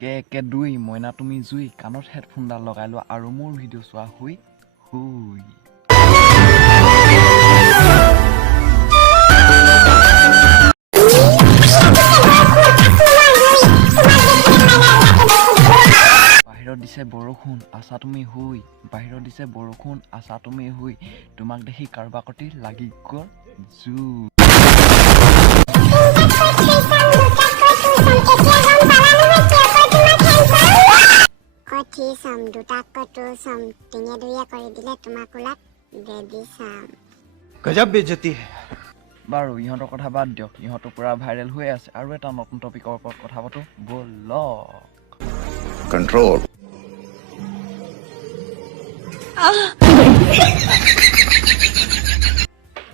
কে কে দুই মইনা তুমি জুই কাণত হেডফোনডাল লগাই লোৱা আৰু মোৰ ভিডিঅ' চোৱা হুই হুই বাহিৰত দিছে বৰষুণ আছা তুমি হুই বাহিৰত দিছে বৰষুণ আছা তুমি হুই তোমাক দেখি কাৰোবাৰ প্ৰতি লাগি গ'ল জুই Sam dutak kotu sam tinggal dia kalau dilihat cuma kulat jadi sam. गजब बेइज्जती है বাৰু ইহঁতৰ কথা বাদ দিয়ক ইহঁতৰ পুৰা ভাইৰেল হৈ আছে আৰু এটা নতুন টপিকৰ ওপৰত কথা পাতো বলক कंट्रोल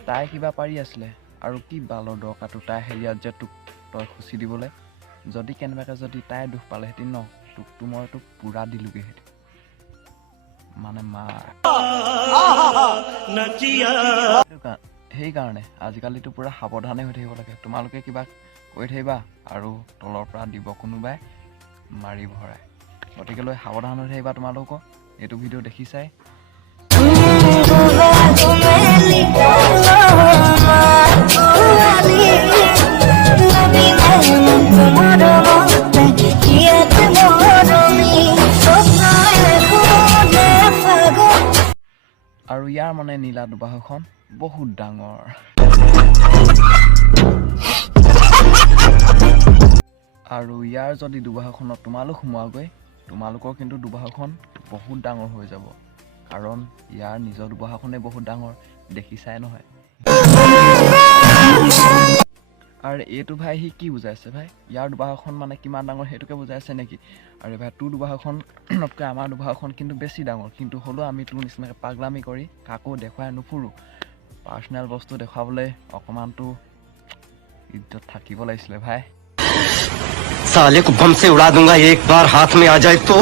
তাই কিবা পাৰি আছিলে আৰু কি বালৰ দৰকাৰটো তাই হেৰিয়াত যে তোক তই খুচি দিবলৈ যদি কেনেবাকৈ যদি তাই দুখ পালেহেঁতেন ন তোকতো মই তোক পুৰা দিলোগেহেঁতেন মানে মাৰ সেইকাৰণে আজিকালিতো পুৰা সাৱধানে হৈ থাকিব লাগে তোমালোকে কিবা কৈ থাকিবা আৰু তলৰ পৰা দিব কোনোবাই মাৰি ভৰাই গতিকেলৈ সাৱধান হৈ থাকিবা তোমালোকক এইটো ভিডিঅ' দেখিছাই আৰু ইয়াৰ মানে নীলা দুবাহুখন বহুত ডাঙৰ আৰু ইয়াৰ যদি দুবাহুখনত তোমালোক সোমোৱাগৈ তোমালোকৰ কিন্তু দুবাহুখন বহুত ডাঙৰ হৈ যাব কাৰণ ইয়াৰ নিজৰ দুবাহুখনে বহুত ডাঙৰ দেখিছাই নহয় আৰু এইটো ভাই সি কি বুজাইছে ভাই ইয়াৰ দুবাহুখন মানে কিমান ডাঙৰ সেইটোকে বুজাইছে নেকি আৰু ভাই তোৰ দুবাহুখনতকৈ আমাৰ দুবাহুখন কিন্তু বেছি ডাঙৰ কিন্তু হ'লেও আমি তোৰ নিচিনাকৈ পাগলামি কৰি কাকো দেখুৱাই নুফুৰোঁ পাৰ্চনেল বস্তু দেখুৱাবলৈ অকণমানতো ইজ্জত থাকিব লাগিছিলে ভাই साले को बम से उड़ा दूंगा एक बार हाथ में आ जाए तो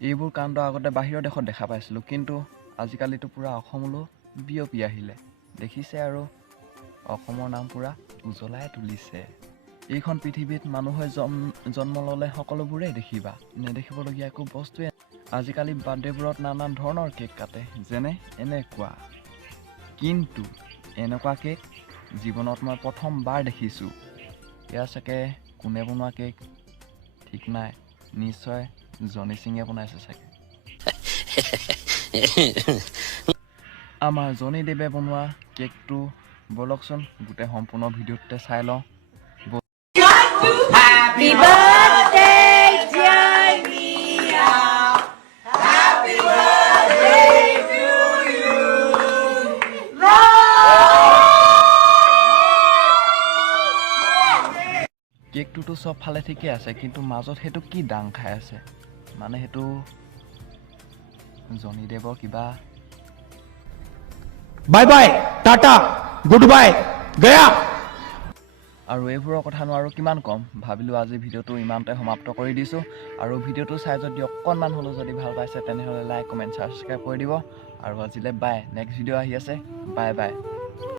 এইবোৰ কাণ্ড আগতে বাহিৰৰ দেশত দেখা পাইছিলোঁ কিন্তু আজিকালিতো পুৰা অসমলৈ বিয়পি আহিলে দেখিছে আৰু অসমৰ নাম পুৰা উজ্বলাই তুলিছে এইখন পৃথিৱীত মানুহে জন্ম ল'লে সকলোবোৰেই দেখিবা নেদেখিবলগীয়া একো বস্তুৱে আজিকালি বাৰ্থডেবোৰত নানান ধৰণৰ কেক কাটে যেনে এনেকুৱা কিন্তু এনেকুৱা কেক জীৱনত মই প্ৰথমবাৰ দেখিছোঁ এয়া চাগে কোনে বনোৱা কেক ঠিক নাই নিশ্চয় জনি সিঙে বনাইছে চাগে আমাৰ জনি দেৱে বনোৱা কেকটো বলকচোন গোটেই সম্পূৰ্ণ ভিডিঅ'তে চাই লওঁ Happy birthday, Jania. Happy birthday to you. কেকটোতো সব ফালে ঠিকে আছে কিন্তু মাজত সেইটো কি ডাং খাই আছে মানে সেইটো জনি দেৱৰ কিবা bye bye tata goodbye गया আৰু এইবোৰৰ কথানো আৰু কিমান কম ভাবিলোঁ আজি ভিডিঅ'টো ইমানতে সমাপ্ত কৰি দিছোঁ আৰু ভিডিঅ'টো চাই যদি অকণমান হ'লেও যদি ভাল পাইছে তেনেহ'লে লাইক কমেণ্ট ছাবস্ক্ৰাইব কৰি দিব আৰু আজিলৈ বাই নেক্সট ভিডিঅ' আহি আছে বাই বাই